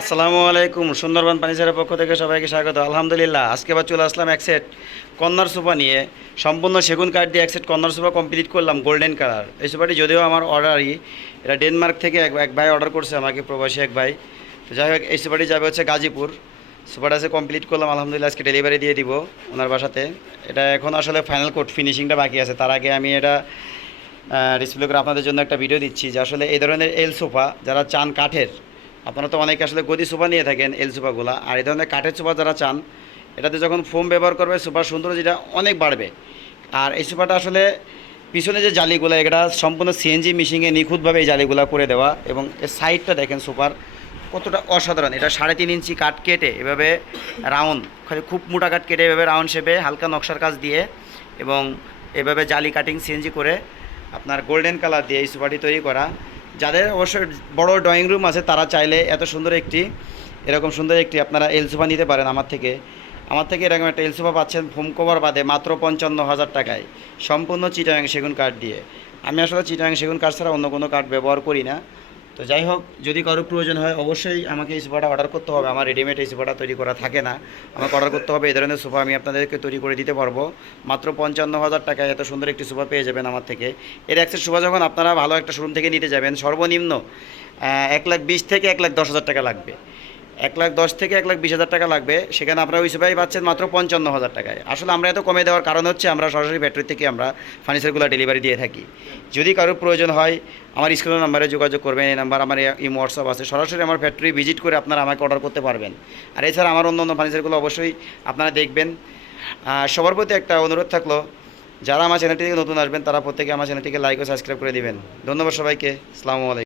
আসসালামু আলাইকুম, সুন্দরবন পানিসারের পক্ষ থেকে সবাইকে স্বাগত। আলহামদুলিল্লাহ, আজকে আবার চলে আসলাম এক সেট কন্যার সোফা নিয়ে। সম্পূর্ণ সেগুন কাঠ দিয়ে এক সেট কন্যার সোফা কমপ্লিট করলাম গোল্ডেন কালার এই সোফাটি যদিও আমার অর্ডারই এটা ডেনমার্ক থেকে এক এক ভাই অর্ডার করছে আমাকে, প্রবাসী এক ভাই। তো যাই হোক, এই সোফাটি যাবে হচ্ছে গাজীপুর। সোফাটা আছে কমপ্লিট করলাম, আলহামদুলিল্লাহ, আজকে ডেলিভারি দিয়ে দিব ওনার বাসাতে। এটা এখন আসলে ফাইনাল কোট ফিনিশিংটা বাকি আছে। তার আগে আমি এটা ডিসপ্লে করে আপনাদের জন্য একটা ভিডিও দিচ্ছি যে আসলে এই ধরনের এল সোফা যারা চান কাঠের আপনারা তো অনেকে আসলে গদি সোফা নিয়ে থাকেন, এল সোফাগুলো। আর এই ধরনের কাঠের সোফা যারা চান, এটাতে যখন ফোম ব্যবহার করবে সোফার সৌন্দর্য যেটা অনেক বাড়বে। আর এই সোফাটা আসলে পিছনে যে জালিগুলো এটা সম্পূর্ণ সিএনজি মিশিংয়ে নিখুঁতভাবে এই জালিগুলো করে দেওয়া এবং এর সাইডটা দেখেন সোফার কতটা অসাধারণ। এটা সাড়ে তিন ইঞ্চি কাঠ কেটে এভাবে রাউন্ড খালি খুব মোটা কাঠ কেটে এভাবে রাউন্ড শেপে হালকা নকশার কাজ দিয়ে এবং এভাবে জালি কাটিং সিএনজি করে আপনার গোল্ডেন কালার দিয়ে এই সোফাটি তৈরি করা। যাদের অবশ্যই বড় ড্রয়িং রুম আছে, তারা চাইলে এত সুন্দর একটি, এরকম সুন্দর একটি আপনারা এল সোফা নিতে পারেন আমার থেকে। আমার থেকে এরকম একটা এল সোফা পাচ্ছেন ফোম কভার বাদে মাত্র পঞ্চান্ন হাজার টাকায়, সম্পূর্ণ চিটাং সেগুন কাঠ দিয়ে। আমি আসলে চিটাং সেগুন কাঠ ছাড়া অন্য কোনো কাঠ ব্যবহার করি না। তো যাই হোক যদি কারও প্রয়োজন হয়, অবশ্যই আমাকে এই সোফাটা অর্ডার করতে হবে। আমার রেডিমেড এই সোফাটা তৈরি করা থাকে না। আমাকে অর্ডার করতে হবে, এই ধরনের সোফা আমি আপনাদেরকে তৈরি করে দিতে পারব। মাত্র পঞ্চান্ন হাজার টাকায় এত সুন্দর একটি সোফা পেয়ে যাবেন আমার থেকে। এর অ্যাক্সেস সোফা যখন আপনারা ভালো একটা শোরুম থেকে নিতে যাবেন, সর্বনিম্ন এক লাখ বিশ থেকে এক লাখ দশ হাজার টাকা লাগবে। এক লাখ দশ থেকে এক লাখ বিশ হাজার টাকা লাগবে। সেখানে আপনারা ওই সোফাই পাচ্ছেন মাত্র পঞ্চান্ন হাজার টাকায়। আসলে আমরা এত কমে দেওয়ার কারণ হচ্ছে আমরা সরাসরি ফ্যাক্টরি থেকে আমরা ফার্নিচারগুলো ডেলিভারি দিয়ে থাকি। যদি কারোর প্রয়োজন হয়, আমার স্ক্রিনের নাম্বারে যোগাযোগ করবেন, এই নাম্বার আমার এই হোয়াটসঅ্যাপ আছে। সরাসরি আমার ফ্যাক্টরি ভিজিট করে আপনারা আমাকে অর্ডার করতে পারবেন। আর এছাড়া আমার অন্য অন্য ফার্নিচারগুলো অবশ্যই আপনারা দেখবেন। সবার প্রতি একটা অনুরোধ থাকল, যারা আমার চ্যানেলটি থেকে নতুন আসবেন, তারা প্রত্যেকে আমার চ্যানেলটিকে লাইক ও সাবস্ক্রাইব করে দিবেন। ধন্যবাদ সবাইকে। আসসালামু আলাইকুম।